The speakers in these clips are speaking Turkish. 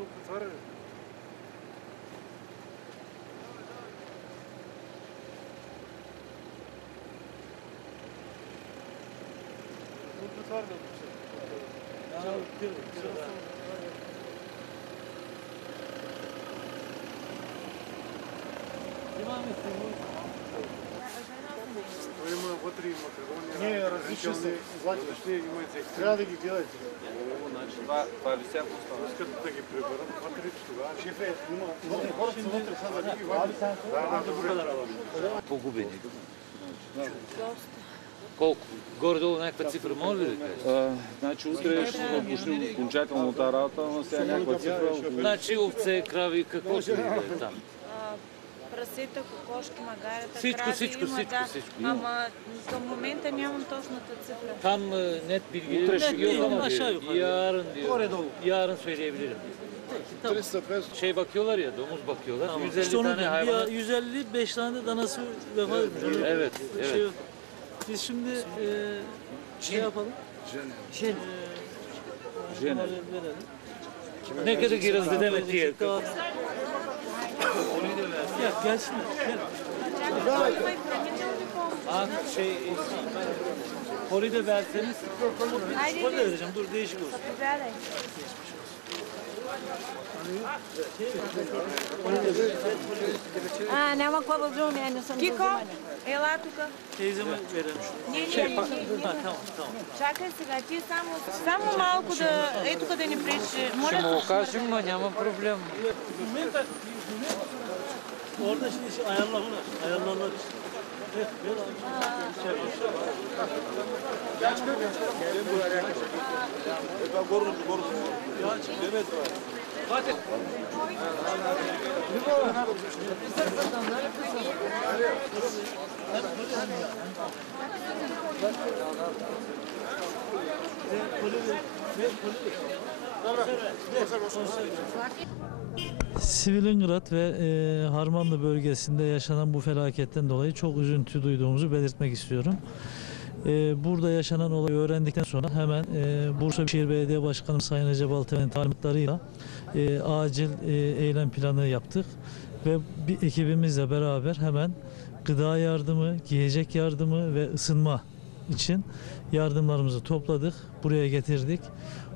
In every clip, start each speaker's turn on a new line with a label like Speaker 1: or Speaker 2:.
Speaker 1: 조금 살을 조금 살을 넣으
Speaker 2: 세
Speaker 3: 요. 저 뒤로 들어 가. Devam etsin.
Speaker 1: Ölümü batırayım bakalım.
Speaker 2: Различни са. Златите.
Speaker 1: Ще имате.
Speaker 2: Трябва да ги гледате.
Speaker 4: Значи това, това ви остава.
Speaker 1: Искат да ги приберат вътре, тогава ще
Speaker 2: Шефе, има. Вътре хората са вътре, са да ги вадят.
Speaker 1: Да, добре.
Speaker 5: Погубени. Колко? Горе-долу някаква цифра, може ли да кажеш?
Speaker 4: Значи утре ще започнем окончателно тази работа, но сега някаква цифра.
Speaker 5: Значи овце, крави, какво ще да е там?
Speaker 6: А, прасета, кокошки, магарета,
Speaker 5: Всичко,
Speaker 6: крави
Speaker 5: всичко,
Speaker 6: има,
Speaker 5: всичко,
Speaker 6: да.
Speaker 5: всичко има.
Speaker 6: Ама към момента нямам точната цифра.
Speaker 5: Tam e, net bilgi
Speaker 4: Утре ще
Speaker 5: yok
Speaker 4: ги
Speaker 5: ama
Speaker 4: имаме.
Speaker 5: diyor. Yarın diyor. Yarın söyleyebilirim.
Speaker 2: 300-500.
Speaker 5: Şey bakıyorlar ya, domuz bakıyorlar. 150
Speaker 3: İşte onu
Speaker 5: tane
Speaker 3: diyorum.
Speaker 5: hayvan.
Speaker 3: Bir 150 5 tane de danası vefat etmiş. Onu-
Speaker 5: Evet,
Speaker 3: bir
Speaker 5: evet.
Speaker 3: Şey yok. Biz şimdi e, şey yapalım. Şey.
Speaker 4: Jene.
Speaker 3: verelim.
Speaker 5: Ne kadar girildi demek diye.
Speaker 3: Daha- Gel gelsin. Gel.
Speaker 5: Aa şey Poli de verseniz.
Speaker 3: Poli
Speaker 6: de
Speaker 3: vereceğim. Dur değişik olsun.
Speaker 7: А, няма какво да взимам, я не съм
Speaker 6: Кико, ела тук.
Speaker 3: Тейзаме верен.
Speaker 6: Не, не, не. Чакай сега, ти само, само малко да, е тук да ни пречи.
Speaker 5: Ще му окажем, но няма проблем. В момента, в момента.
Speaker 3: Orada şimdi şey ayarlarlar. Ayarlarlar. Evet, ver abi. Sivilingrat ve e, Harmanlı bölgesinde yaşanan bu felaketten dolayı çok üzüntü duyduğumuzu belirtmek istiyorum. E, burada yaşanan olayı öğrendikten sonra hemen e, Bursa Büyükşehir Belediye Başkanı Sayın Recep Altepe'nin talimatlarıyla e, acil e, eylem planı yaptık ve bir ekibimizle beraber hemen gıda yardımı, giyecek yardımı ve ısınma için yardımlarımızı topladık, buraya getirdik.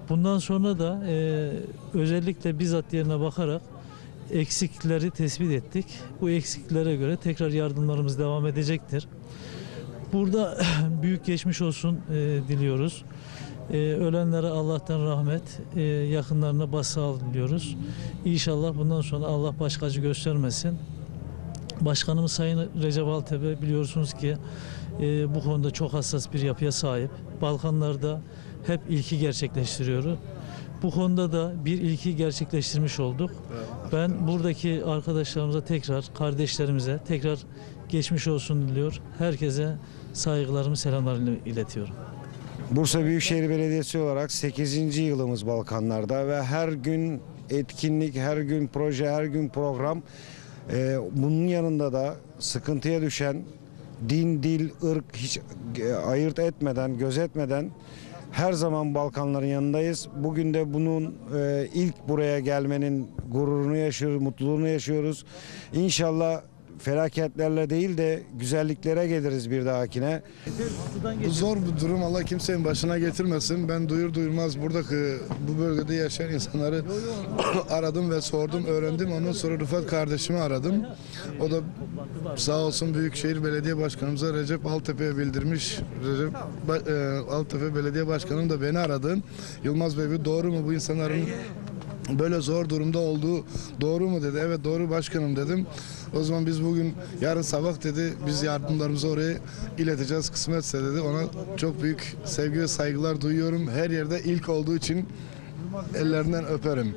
Speaker 3: Bundan sonra da e, özellikle bizzat yerine bakarak eksikleri tespit ettik. Bu eksiklere göre tekrar yardımlarımız devam edecektir. Burada büyük geçmiş olsun e, diliyoruz. E, ölenlere Allah'tan rahmet, e, yakınlarına başsağlığı diliyoruz. İnşallah bundan sonra Allah başkacı göstermesin. Başkanımız Sayın Recep Altepe biliyorsunuz ki e, bu konuda çok hassas bir yapıya sahip. Balkanlarda hep ilki gerçekleştiriyor. Bu konuda da bir ilki gerçekleştirmiş olduk. Ben buradaki arkadaşlarımıza tekrar, kardeşlerimize tekrar geçmiş olsun diliyor. Herkese saygılarımı, selamlarımı iletiyorum.
Speaker 8: Bursa Büyükşehir Belediyesi olarak 8. yılımız Balkanlarda ve her gün etkinlik, her gün proje, her gün program. Ee, bunun yanında da sıkıntıya düşen din, dil, ırk hiç e, ayırt etmeden, gözetmeden her zaman Balkanların yanındayız. Bugün de bunun e, ilk buraya gelmenin gururunu yaşıyoruz, mutluluğunu yaşıyoruz. İnşallah felaketlerle değil de güzelliklere geliriz bir dahakine.
Speaker 2: Bu zor bir durum Allah kimsenin başına getirmesin. Ben duyur duyurmaz buradaki bu bölgede yaşayan insanları aradım ve sordum, öğrendim. Ondan sonra Rıfat kardeşimi aradım. O da sağ olsun Büyükşehir Belediye Başkanımıza Recep Altepe'ye bildirmiş. Recep Ba- e, Altepe Belediye Başkanım da beni aradı. Yılmaz Bey doğru mu bu insanların böyle zor durumda olduğu doğru mu dedi. Evet doğru başkanım dedim. O zaman biz bugün yarın sabah dedi biz yardımlarımızı oraya ileteceğiz kısmetse dedi. Ona çok büyük sevgi ve saygılar duyuyorum. Her yerde ilk olduğu için ellerinden öperim.